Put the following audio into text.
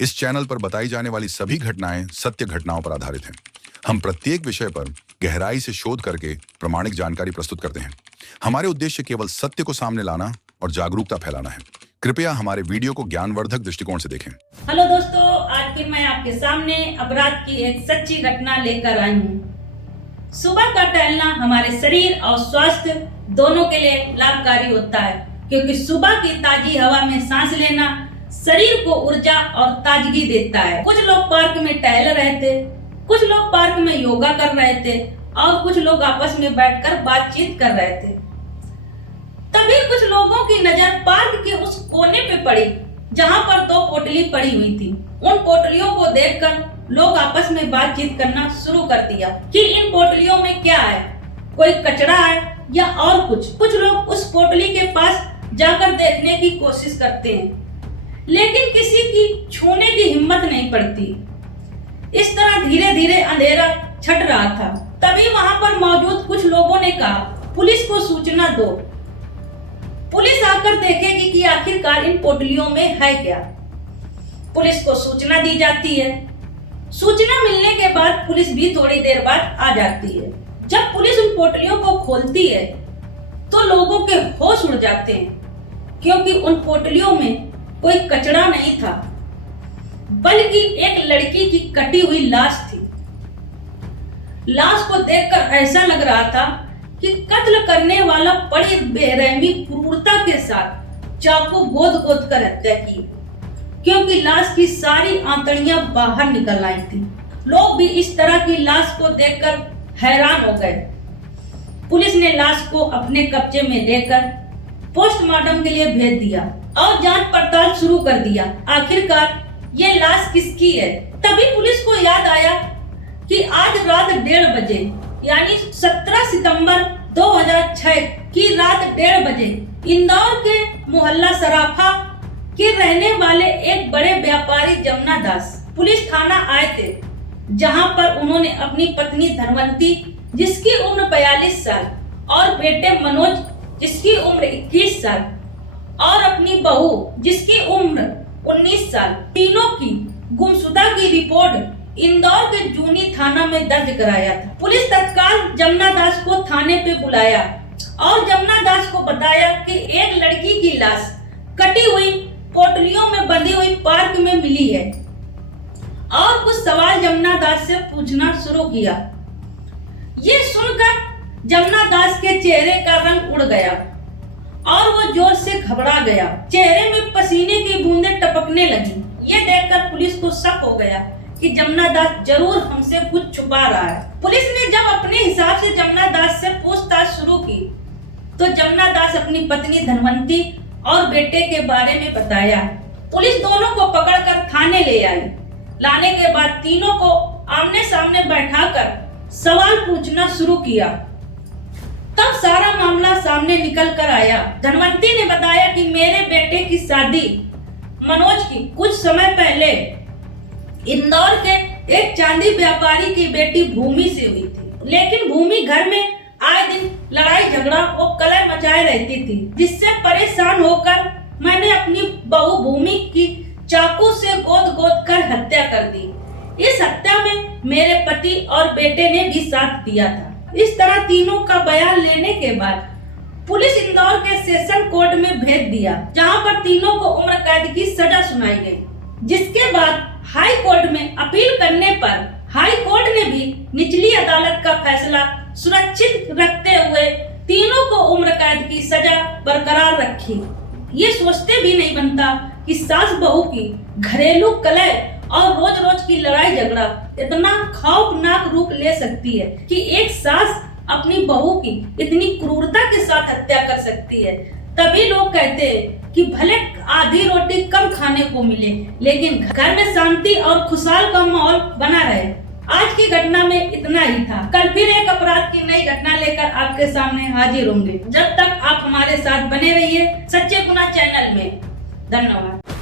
इस चैनल पर बताई जाने वाली सभी घटनाएं सत्य घटनाओं पर आधारित हैं। हम प्रत्येक विषय पर गहराई से शोध करके प्रामाणिक जानकारी प्रस्तुत करते हैं। हमारे उद्देश्य केवल सत्य को सामने लाना और जागरूकता फैलाना है। कृपया हमारे वीडियो को ज्ञानवर्धक दृष्टिकोण से देखें। हेलो दोस्तों, आज फिर मैं आपके सामने अपराध की एक सच्ची घटना लेकर आई हूँ। सुबह का टहलना हमारे शरीर और स्वास्थ्य दोनों के लिए लाभकारी होता है, क्योंकि सुबह की ताजी हवा में सांस लेना शरीर को ऊर्जा और ताजगी देता है। कुछ लोग पार्क में टहल रहे थे, कुछ लोग पार्क में योगा कर रहे थे और कुछ लोग आपस में बैठकर बातचीत कर रहे थे। तभी कुछ लोगों की नजर पार्क के उस कोने पे पड़ी जहां पर दो पोटली पड़ी हुई थी। उन पोटलियों को देखकर लोग आपस में बातचीत करना शुरू कर दिया कि इन पोटलियों में क्या है, कोई कचरा है या और कुछ। कुछ लोग उस पोटली के पास जाकर देखने की कोशिश करते हैं, लेकिन किसी की छूने की हिम्मत नहीं पड़ती। इस तरह धीरे धीरे अंधेरा छट रहा था। तभी वहां पर मौजूद कुछ लोगों ने कहा, पुलिस को सूचना दो। पुलिस आकर देखेगी कि आखिरकार इन पोटलियों में है क्या। पुलिस को सूचना दी जाती है। सूचना मिलने के बाद पुलिस भी थोड़ी देर बाद आ जाती है। जब पुलिस उन पोटलियों को खोलती है तो लोगों के होश उड़ जाते हैं, क्योंकि उन पोटलियों में कोई कचरा नहीं था, बल्कि एक लड़की की कटी हुई लाश थी। लाश को देखकर ऐसा लग रहा था कि कत्ल करने वाला बड़ी बेरहमी क्रूरता के साथ चाकू गोद गोद कर हत्या की, क्योंकि लाश की सारी आंतड़ियां बाहर निकल आई थी। लोग भी इस तरह की लाश को देखकर हैरान हो गए। पुलिस ने लाश को अपने कब्जे में लेकर पोस्टमार्टम के लिए भेज दिया और जांच पड़ताल शुरू कर दिया। आखिरकार ये लाश किसकी है? तभी पुलिस को याद आया कि आज रात 1:30 बजे यानी 17 सितंबर 2006 की रात 1:30 बजे इंदौर के मोहल्ला सराफा के रहने वाले एक बड़े व्यापारी जमुना दास पुलिस थाना आए थे, जहां पर उन्होंने अपनी पत्नी धनवंती, जिसकी उम्र 42 साल, और बेटे मनोज, जिसकी उम्र 21 साल, और अपनी बहू, जिसकी उम्र 19 साल, तीनों की गुमशुदा की रिपोर्ट इंदौर के जूनी थाना में दर्ज कराया था। पुलिस तत्काल जमुना दास को थाने पे बुलाया और जमुना दास को बताया कि एक लड़की की लाश कटी हुई पोटलियों में बंधी हुई पार्क में मिली है, और कुछ सवाल जमुना दास से पूछना शुरू किया। ये सुनकर जमुना दास के चेहरे का रंग उड़ गया और वो जोर से घबरा गया। चेहरे में पसीने की बूंदें टपकने लगी। ये देखकर पुलिस को शक हो गया कि जमुना दास जरूर हमसे कुछ छुपा रहा है। पुलिस ने जब अपने हिसाब से जमुना दास से पूछताछ शुरू की तो जमुना दास अपनी पत्नी धनवंती और बेटे के बारे में बताया। पुलिस दोनों को पकड़कर थाने ले आई। लाने के बाद तीनों को आमने सामने बैठाकर सवाल पूछना शुरू किया। तब सारा मामला सामने निकल कर आया। धनवंती ने बताया कि मेरे बेटे की शादी मनोज की कुछ समय पहले इंदौर के एक चांदी व्यापारी की बेटी भूमि से हुई थी, लेकिन भूमि घर में आए दिन लड़ाई झगड़ा और कलह मचाए रहती थी, जिससे परेशान होकर मैंने अपनी बहू भूमि की चाकू से गोद गोद कर हत्या कर दी। इस हत्या में मेरे पति और बेटे ने भी साथ दिया था। इस तरह तीनों का बयान लेने के बाद पुलिस इंदौर के सेशन कोर्ट में भेज दिया, जहां पर तीनों को उम्र कैद की सजा सुनाई गई। जिसके बाद हाई कोर्ट में अपील करने पर हाई कोर्ट ने भी निचली अदालत का फैसला सुरक्षित रखते हुए तीनों को उम्र कैद की सजा बरकरार रखी। ये सोचते भी नहीं बनता कि सास बहू की घरेलू कलह और रोज रोज की लड़ाई झगड़ा इतना खौफनाक रूप ले सकती है कि एक सास अपनी बहू की इतनी क्रूरता के साथ हत्या कर सकती है। तभी लोग कहते हैं कि भले आधी रोटी कम खाने को मिले, लेकिन घर में शांति और खुशहाल का माहौल बना रहे। आज की घटना में इतना ही था। कल फिर एक अपराध की नई घटना लेकर आपके सामने हाजिर होंगे। जब तक आप हमारे साथ बने रहिए सच्चे गुना चैनल में। धन्यवाद।